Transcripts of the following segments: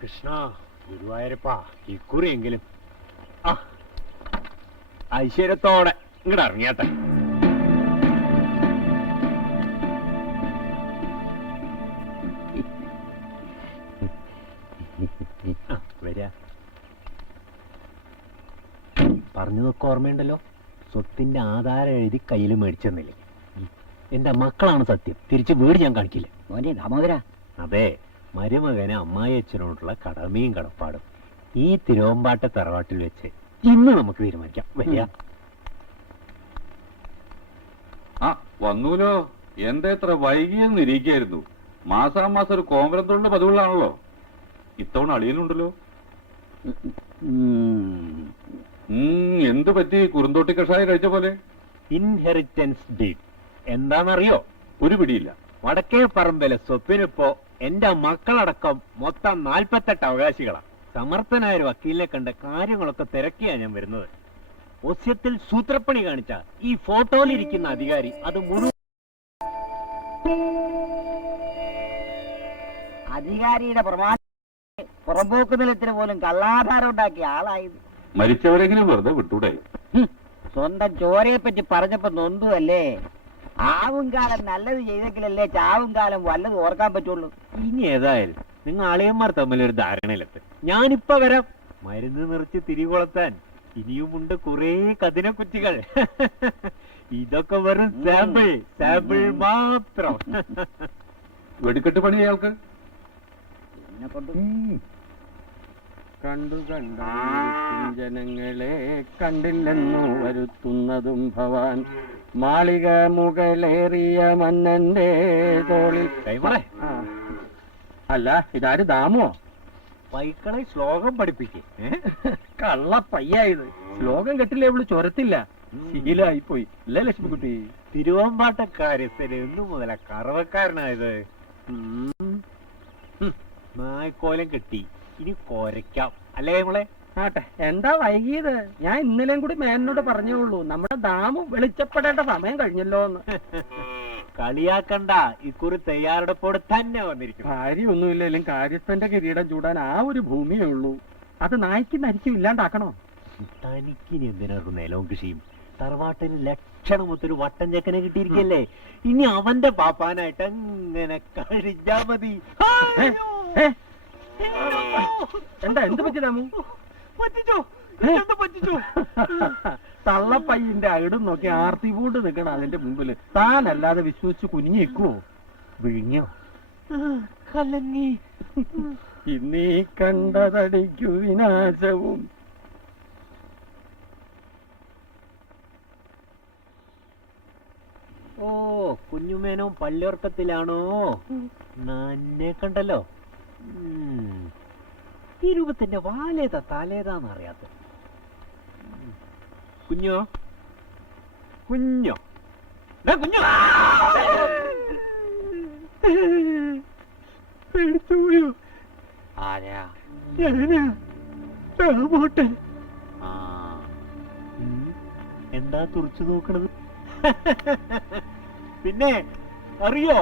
കൃഷ്ണ ഗുരുവായൂരപ്പാ ഇക്കുറിയെങ്കിലും ആ ഐശ്വര്യത്തോടെ ഇങ്ങോട്ട് ഇറങ്ങിയാട്ടെ. വരിക. പറഞ്ഞതൊക്കെ ഓർമ്മയുണ്ടല്ലോ. സ്വത്തിന്റെ ആധാരം എഴുതി കയ്യിൽ മേടിച്ചെന്നില്ലേ. എന്റെ മക്കളാണ് സത്യം. തിരിച്ച് വീട് ഞാൻ കാണിക്കില്ല. മോനെ ദാമോദര. അതെ, മരുമകന് അമ്മായി അച്ഛനോടുള്ള കടമയും കടപ്പാടും ഈ തിരുവമ്പാട്ട തറവാട്ടിൽ വെച്ച് ഇന്ന് നമുക്ക് തീരുമാനിക്കാം. വരിക. ആ വന്നൂലോ. എന്താ ഇത്ര വൈകിയെന്ന് ഇരിക്കായിരുന്നു. മാസാമാസം ഒരു കോമ്പരത്തുള്ള പതിവുള്ളാണല്ലോ. ഇത്തവണ അളിയനുണ്ടല്ലോ. എന്ത് പറ്റി? കുറുന്തോട്ടി കഷായം കഴിച്ച പോലെ. ഇൻഹെറിറ്റൻസ് ഡീഡ് എന്താണെന്നറിയോ? ഒരു പിടിയില്ല. വടക്കേ പറമ്പിലെ സ്വപ്പിനിപ്പോ എന്റെ മക്കളടക്കം മൊത്തം 48 അവകാശികളാണ്. സമർത്ഥനായ ഒരു വക്കീലിനെ കണ്ട കാര്യങ്ങളൊക്കെ തിരക്കിയാ ഞാൻ വരുന്നത്. ഒസ്യത്തിൽ സൂത്രപ്പണി കാണിച്ച ഈ ഫോട്ടോയിലിരിക്കുന്ന അധികാരി അത് മുഴുവൻ അധികാരിയുടെ പുറമ്പോക്ക് നിലത്തിന് പോലും കള്ളാധാരം ഉണ്ടാക്കിയ ആളായത്. മരിച്ചവരെങ്കിലും വെറുതെ വിട്ടൂടെ? സ്വന്തം ചോരയെ പറ്റി പറഞ്ഞപ്പോ നൊന്തുവല്ലേ. ആവും കാലം നല്ലത് ചെയ്തെങ്കിലല്ലേ ചാവും കാലം വല്ലത് ഓർക്കാൻ പറ്റുള്ളൂ. ഇനി ഏതായാലും നിങ്ങൾ അളിയന്മാർ തമ്മിലൊരു ധാരണയിലെത്ത്. ഞാനിപ്പ വരാം. മരുന്ന് നിറച്ച് തിരികൊളത്താൻ ഇനിയുമുണ്ട് കുറേ കതിന കുറ്റികൾ. ഇതൊക്കെ വെറും സാമ്പിൾ സാമ്പിൾ മാത്രം. വെടിക്കെട്ട് പണി അയാൾക്ക്. കണ്ടു ജനങ്ങളെ കണ്ടില്ലെന്നു വരുത്തുന്നതും ഭവാൻ മാളിക മുകളേറിയ മന്നന്റെ തോളിൽ. അല്ല, ഇതാര് ദാമോ? പൈക്കളെ ശ്ലോകം പഠിപ്പിക്കേ. കള്ള പയ്യായത്. ശ്ലോകം കെട്ടില്ലേ ഇവള് ചൊരത്തില്ല. ശീലായിപ്പോയി അല്ലേ ലക്ഷ്മിക്കുട്ടി? തിരുവമ്പാട്ടക്കാര്യത്തിന് എന്നു മുതല കറവക്കാരനായത്. നായ്ക്കോലം കെട്ടി ഇനി കൊരയ്ക്കാം അല്ലേ നമ്മളെ? ആട്ടെ, എന്താ വൈകിയത്? ഞാൻ ഇന്നലെയും കൂടി മേനോട് പറഞ്ഞോളൂ, നമ്മുടെ ദാമു വെളിച്ചപ്പെടേണ്ട സമയം കഴിഞ്ഞല്ലോ എന്ന്. കളിയാക്കണ്ട, ഇക്കുറി തയ്യാറെടുപ്പോടെ തന്നെ വന്നിരിക്കും. കാര്യമൊന്നുമില്ലേലും കാര്യസ്ഥന്റെ കിരീടം ചൂടാൻ ആ ഒരു ഭൂമിയേ ഉള്ളൂ. അത് നായ്ക്ക് നരിക്കും ഇല്ലാണ്ടാക്കണോ? തനിക്കിനി എന്തിനൊരു നിലവും കൃഷിയും? തറവാട്ടിന് ലക്ഷണമൊത്തൊരു വട്ടൻ ചെക്കനെ കിട്ടിയിരിക്കല്ലേ. ഇനി അവന്റെ പാപ്പാനായിട്ട് അങ്ങനെ കഴിച്ചാ മതി. എന്താ എന്ത് പറ്റി ദാമു? പറ്റിച്ചോ? തള്ളപ്പയ്യന്റെ അകിടും നോക്കി ആർത്തി പൂണ്ട് നിൽക്കണം അതിന്റെ മുമ്പില്. താനല്ലാതെ വിശ്വസിച്ച് കുനിഞ്ഞേക്കുവോ? വിഴിഞ്ഞോ? കലങ്ങി. ഇന്നീ കണ്ടതടിക്കു വിനാശവും. ഓ, കുഞ്ഞുമേനോ പള്ളിയോർക്കത്തിലാണോ? എന്നെ കണ്ടല്ലോ. ഈ രൂപത്തിന്റെ വാലേതാ താലേതാന്ന് അറിയാത്ത കുഞ്ഞോ കുഞ്ഞോ കുഞ്ഞോ പേടിച്ചുപോയോ? ആരാ? എന്താ തുറച്ചു നോക്കണത്? പിന്നെ അറിയോ,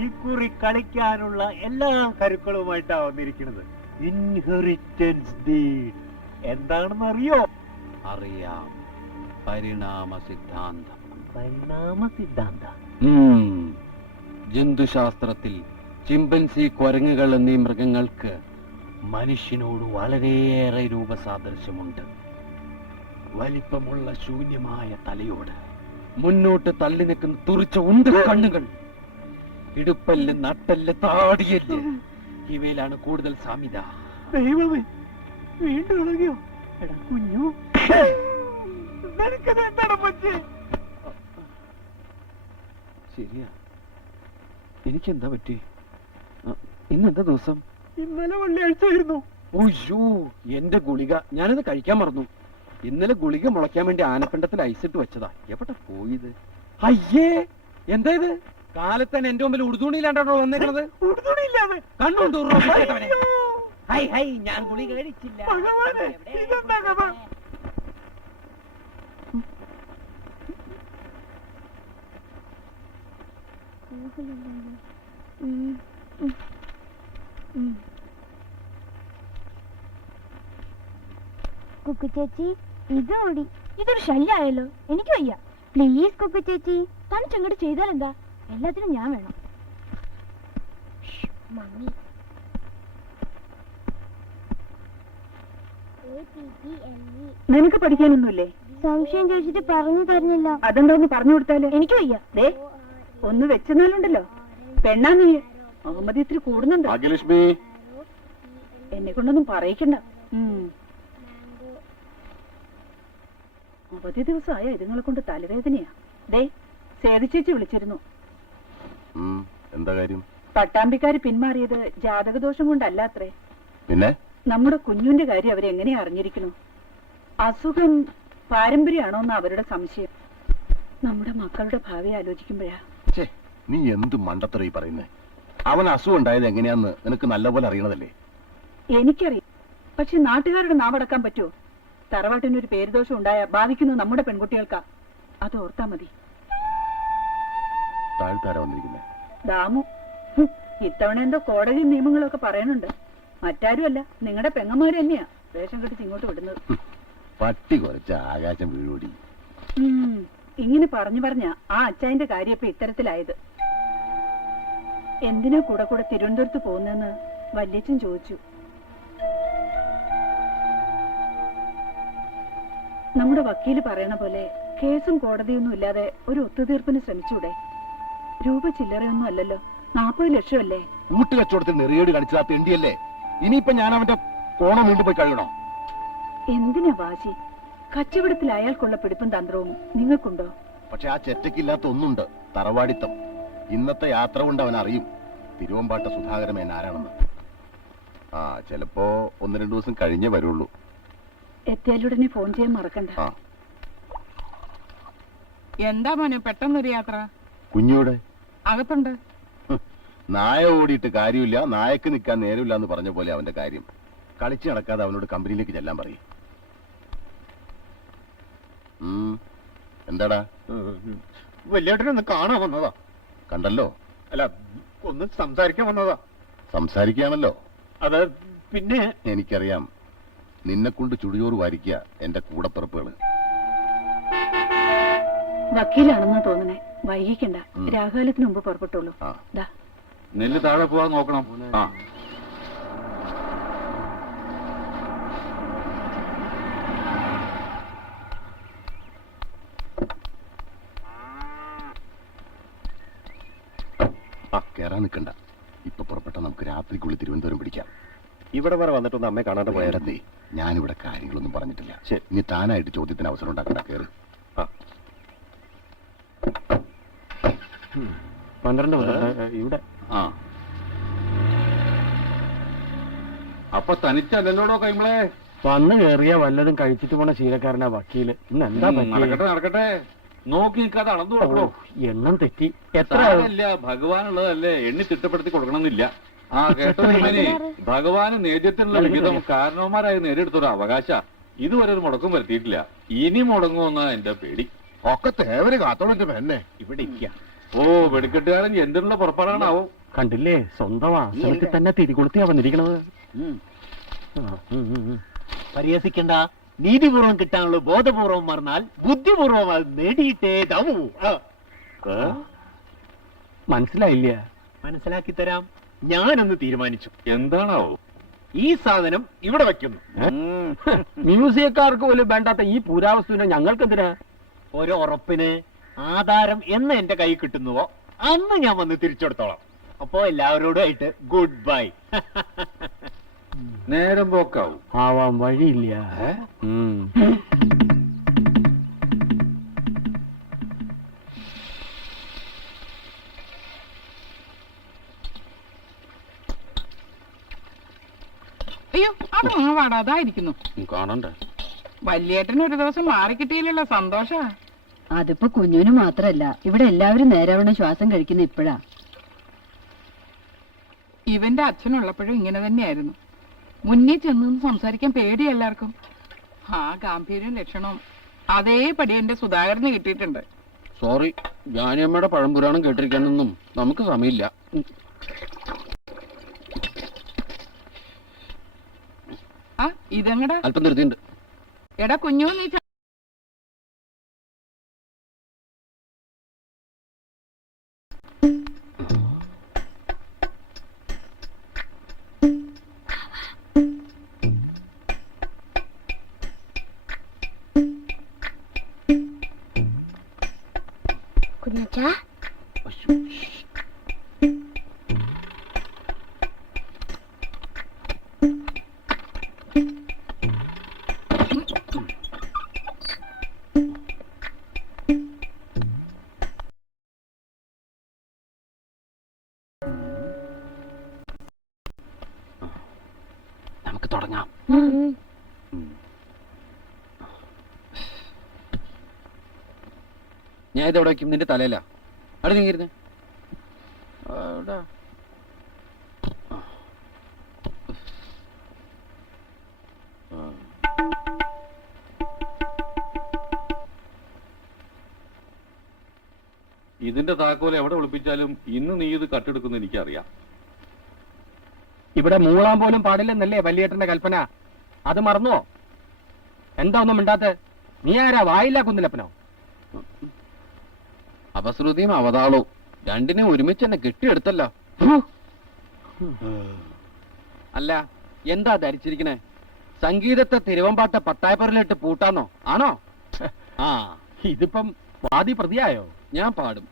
ഈ കുറി കളിക്കാനുള്ള എല്ലാ കരുക്കളുമായിട്ടാ വന്നിരിക്കുന്നത്. ഇൻഹെറിറ്റൻസ് ഡീഡ് എന്താണെന്ന് അറിയോ? അറിയാം. പരിണാമ സിദ്ധാന്തം. പരിണാമ സിദ്ധാന്തം. ജന്തുശാസ്ത്രത്തിൽ ചിമ്പൻസി, കുരങ്ങുകൾ എന്നീ മൃഗങ്ങൾക്ക് മനുഷ്യനോട് വളരെയേറെ രൂപസാദൃശ്യമുണ്ട്. വലിപ്പമുള്ള ശൂന്യമായ തലയോട്, മുന്നോട്ട് തള്ളി നിൽക്കുന്ന തുറിച്ച ഉണ്ട കണ്ണുകൾ, ഇടുപ്പല്ല്, നട്ടല്ല്, താടിയല്ല്, ഇവയിലാണ് കൂടുതൽ സാമ്യത. ദൈവമേ, വീണ്ടും ഇളകിയോ? എടാ കുഞ്ഞു, എന്താണ് പറ്റി? ശരിയാ, എനിക്കെന്താ പറ്റി? ഇന്നെന്താ ദിവസം? ഇന്നലെ വെള്ളിയാഴ്ചയായിരുന്നു. ഓയ്യോ, എന്റെ ഗുളിക ഞാനത് കഴിക്കാൻ മറന്നു. ഇന്നലെ ഗുളിക മുളയ്ക്കാൻ വേണ്ടി ആനപ്പിണ്ടത്തിൽ ഐസിട്ട് വെച്ചതാ. എവിടെ പോയത്? അയ്യേ, എന്താ ഇത്? കാലത്തന്നെ എന്റെ മുമ്പിൽ ഉടുതുണിയിലാണ്ടോ വന്നേക്കണത്? ഉടുതുണിയില്ലാതെ കണ്ണുണ്ടോ? ഞാൻ ഗുളിക കഴിച്ചില്ല. കുക്കു ചേച്ചി ഇത് ഓടി ഇതൊരു ശല്യായല്ലോ എനിക്ക് വയ്യ പ്ലീസ് കുക്കു ചേച്ചി തനിച്ചങ്ങോട്ട് ചെയ്താൽ എന്താ എല്ലാത്തിനും ഞാൻ വേണം മമ്മി നിനക്ക് പഠിക്കാനൊന്നുമില്ലേ? സംശയം ചോദിച്ചിട്ട് പറഞ്ഞു തരുന്നില്ല. അതെന്തോന്ന് പറഞ്ഞു കൊടുത്താല്? എനിക്ക് വയ്യ. ദേ ഒന്ന് വെച്ചെന്നാലുണ്ടല്ലോ പെണ്ണാ നീ. അഹമ്മദ് ഇത്തിരി കൂടുന്നുണ്ട്. ഭാഗ്യലക്ഷ്മി, എന്നെ കൊണ്ടൊന്നും പറയിക്കണ്ട. അവധി ദിവസമായ ഇതുങ്ങളെ കൊണ്ട് തലവേദനയാ. ദേ സേതി ചേച്ചി വിളിച്ചിരുന്നു. എന്താ കാര്യം? പട്ടാമ്പിക്കാര് പിന്മാറിയത് ജാതകദോഷം കൊണ്ടല്ലാത്രേ. പിന്നെ നമ്മുടെ കുഞ്ഞുവിന്റെ കാര്യം അവരെങ്ങനെയാ അറിഞ്ഞിരിക്കണു? അസുഖം പാരമ്പര്യമാണോന്ന് അവരുടെ സംശയം. നമ്മുടെ മക്കളുടെ ഭാവി ആലോചിക്കുമ്പോഴാ. നീ എന്ത് മണ്ടത്തറ പറയുന്നേ? അവൻ അസുഖം ഉണ്ടായത് എങ്ങനെയാന്ന് നിനക്ക് നല്ലപോലെ അറിയണതല്ലേ? എനിക്കറിയാം, പക്ഷെ നാട്ടുകാരുടെ നാവടക്കാൻ പറ്റുമോ? തറവാട്ടിനൊരു പേരുദോഷം ഉണ്ടായ ബാധിക്കുന്നു നമ്മുടെ പെൺകുട്ടികൾക്കാ. അത് ഓർത്താ മതി. താഴ്ത്താരാ വന്നിരിക്കുന്നേ? ദാമു. ഇത്തവണ എന്തോ കോടതി നിയമങ്ങളൊക്കെ പറയണുണ്ട്. മറ്റാരുമല്ല, നിങ്ങളുടെ പെങ്ങന്മാര് തന്നെയാ വേഷം കെട്ടിച്ച് ഇങ്ങോട്ട് വിടുന്നത്. പട്ടി കുറച്ച് ആകാശം വീഴോടി. ഇങ്ങനെ പറഞ്ഞു പറഞ്ഞ ആ അച്ചായന്റെ കാര്യം ഇപ്പൊ ഇത്തരത്തിലായത്. എന്തിനാ കൂടെ കൂടെ തിരുവനന്തപുരത്ത് പോകുന്നെന്ന് വല്യച്ഛൻ ചോദിച്ചു. നമ്മുടെ വക്കീല് പറയണ പോലെ കേസും കോടതിയൊന്നും ഇല്ലാതെ ഒരു ഒത്തുതീർപ്പിന് ശ്രമിച്ചൂടെ? രൂപ ചില്ലറയൊന്നും അല്ലല്ലോ, 40 ലക്ഷമല്ലേ? കൂട്ടുകച്ചവടത്തിൽ നെറിയോട് കളിച്ചതാ തെണ്ടിയല്ലേ? ഇനിയിപ്പൊ ഞാൻ അവന്റെ കോണം വീണ്ടും പോയി കഴിയണോ? എന്തിനാ വാശി? കച്ചവടത്തിൽ അയാൾക്കുള്ള പിടിപ്പും തന്ത്രവും നിങ്ങൾക്കുണ്ടോ? പക്ഷെ ആ ചെറ്റയ്ക്കില്ലാത്ത ഒന്നുണ്ട്, തറവാടിത്തം. ഇന്നത്തെ യാത്ര കൊണ്ട് അവൻ അറിയും തിരുവമ്പാട്ട സുധാകരമേൻ ആരാണെന്ന്. ചിലപ്പോ 1-2 ദിവസം കഴിഞ്ഞേ വരുള്ളൂ. എത്തിയാലുടനെ ഫോൺ ചെയ്യാൻ മറക്കണ്ട. എന്താ മോനെ പെട്ടെന്നൊരു യാത്ര? കുഞ്ഞൂടെ അകത്തുണ്ട്. നായ ഓടിയിട്ട് കാര്യമില്ല, നായക്ക് നിൽക്കാൻ നേരമില്ല എന്ന് പറഞ്ഞ പോലെ അവന്റെ കാര്യം. കളിച്ച് നടക്കാതെ അവനോട് കമ്പനിയിലേക്ക് ചെല്ലാൻ പറയും. എന്താടാ? വലിയേട്ടനൊന്ന് കാണാൻ വന്നതാ. കണ്ടല്ലോ. അല്ല, ഒന്ന് സംസാരിക്കാൻ വന്നതാ. സംസാരിക്കാണല്ലോ. അത് പിന്നെ എനിക്കറിയാം, നിന്നെ കൊണ്ട് ചുടിയോറ് വാരിക്കുക എന്റെ കൂടപ്പിറപ്പുകള്. വക്കീലാണെന്നാ തോന്നണേ. വൈകിക്കണ്ട, രാഘാലത്തിന് മുമ്പ് പുറപ്പെട്ടുള്ളൂ. ദാ നെല്ല് താഴെ പോവാൻ നോക്കണം. കേറാൻ നിൽക്കണ്ട. ഇപ്പൊ പുറപ്പെട്ട നമുക്ക് രാത്രിക്കുള്ളിൽ തിരുവനന്തപുരം പിടിക്കാം. ഇവിടെ വരെ വന്നിട്ടൊന്ന് അമ്മയെ കാണാണ്ട് പോയാലേ. ഞാനിവിടെ കാര്യങ്ങളൊന്നും പറഞ്ഞിട്ടില്ല. ഇനി താനായിട്ട് ചോദ്യത്തിന് അവസരം ഉണ്ടാക്കണ്ട. കയറി. 12 ഇവിടെ. അപ്പൊ തനിച്ചല്ലോ കൈമളെ? വന്ന് കേറിയ വല്ലതും കഴിച്ചിട്ട് പോണ ശീലക്കാരനാ വക്കീല്. ഇന്ന് എന്താ നടക്കട്ടെ നടക്കട്ടെ. നോക്കി നിൽക്കാതെ അളന്നു കൊടുക്കണോ? എണ്ണം തെറ്റി. എത്ര ഭഗവാനുള്ളതല്ലേ, എണ്ണി തിട്ടപ്പെടുത്തി കൊടുക്കണമെന്നില്ല. കേട്ടോ തിരുമേനി, ഭഗവാന് നേദ്യത്തിനുള്ള വിഹിതം കാരണവന്മാരായി നേടിയെടുത്തൊരു അവകാശ ഇതുവരെ ഒരു മുടക്കം വരുത്തിയിട്ടില്ല. ഇനി മുടങ്ങുമെന്നാ എന്റെ പേടി. ഒക്കെ തേവര് കാത്തോളന്റെ പെണ്ണെ ഇവിടെ ഇരിക്കാം. ഓ, വെടിക്കെട്ടുകാരൻ എന്തിനുള്ള പുറപ്പാടാണാവോ? കണ്ടില്ലേ, സ്വന്തം ആസനത്തിൽ തന്നെ തിരികൊളുത്തിയാ വന്നിരിക്കണത്. പരിഹസിക്കണ്ട. നീതിപൂർവം കിട്ടാനുള്ള ബോധപൂർവം മറന്നാൽ ബുദ്ധിപൂർവം അത് നേടിയിട്ടേ തവൂ. മനസ്സിലായില്ല? മനസ്സിലാക്കി തരാം. ഞാനൊന്ന് തീരുമാനിച്ചു. എന്താണാവോ? ഈ സാധനം ഇവിടെ വെക്കുന്നു. മ്യൂസിയക്കാർക്ക് പോലും വേണ്ടാത്ത ഈ പുരാവസ്തുവിനെ ഞങ്ങൾക്ക് എന്തിനാ? ഒരു ഉറപ്പിന് ആധാരം എന്ന് എന്റെ കൈ കിട്ടുന്നുവോ അന്ന് ഞാൻ വന്ന് തിരിച്ചെടുത്തോളാം. അപ്പോ എല്ലാവരോടും ആയിട്ട് ഗുഡ് ബൈ. നേരം പോക്കാവും. ആവാൻ വഴിയില്ല. അയ്യോ, അത് മാവാടാ, അതായിരിക്കുന്നു. കാണണ്ടേ? വല്യേട്ടന് ഒരു ദിവസം മാറിക്കിട്ടിയിലുള്ള സന്തോഷ. അതിപ്പോ കുഞ്ഞുവിന് മാത്രല്ല, ഇവിടെ എല്ലാവരും നേരവണ്ണം ശ്വാസം കഴിക്കുന്ന ഇപ്പോഴാ. ഇവന്റെ അച്ഛനുള്ളപ്പോഴും ഇങ്ങനെ തന്നെയായിരുന്നു. മുന്നേ ചെന്ന് സംസാരിക്കാൻ പേടി എല്ലാവർക്കും. ആ ഗാംഭീര്യം ലക്ഷണവും അതേപടി എന്റെ സുധാകരന് കിട്ടിയിട്ടുണ്ട്. സോറി, ജാനിയമ്മയുടെ പഴംപുരാണം കേട്ടിരിക്കാനൊന്നും നമുക്ക് സമയമില്ല. ആ ഇതെങ്ങടാ? അല്പം നിർത്തിയുണ്ട്. എടാ കുഞ്ഞു നീ കുഞ്ഞച്ചാ നമുക്ക് തുടങ്ങാം. ഞാൻ ഇതെവിടെ വയ്ക്കും? നിന്റെ തലയില അവിടെ നീങ്ങിരുന്നേ. ഇതിന്റെ താക്കോൽ എവിടെ ഒളിപ്പിച്ചാലും ഇന്ന് നീ ഇത് കട്ടെടുക്കുന്ന എനിക്കറിയാം. ഇവിടെ മൂളാൻ പോലും പാടില്ലെന്നല്ലേ വലിയേട്ടന്റെ കൽപ്പന? അത് മറന്നോ? എന്താ ഒന്നും മിണ്ടാത്തെ? നീ ആരാ? വായില്ല കുന്നിലപ്പനോ? അപശ്രുതിയും അവതാളവും രണ്ടിനെ ഒരുമിച്ച് തന്നെ കെട്ടിയെടുത്തല്ലോ. അല്ല, എന്താ ധരിച്ചിരിക്കണേ? സംഗീതത്തെ തിരുവമ്പാട്ട പട്ടായപ്പുരലിട്ട് പൂട്ടാന്നോ? ആണോ? ആ, ഇതിപ്പം വാദി പ്രതിയായോ? ഞാൻ പാടും,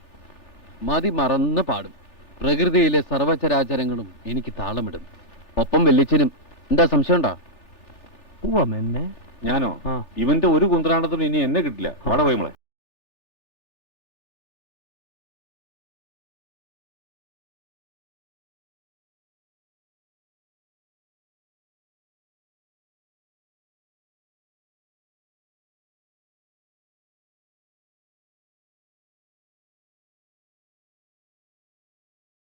മതി മറന്ന് പാടും. പ്രകൃതിയിലെ സർവചരാചരങ്ങളും എനിക്ക് താളമിടും. ഒപ്പം വെല്ലിച്ചനും. എന്താ സംശയം ഉണ്ടോ? എന്നെ ഞാനോ? ആ. ഇവന്റെ ഒരു കുന്ത്രാണ്ടത്തിനും ഇനി എന്നെ കിട്ടില്ല. വട പോയി മോളെ.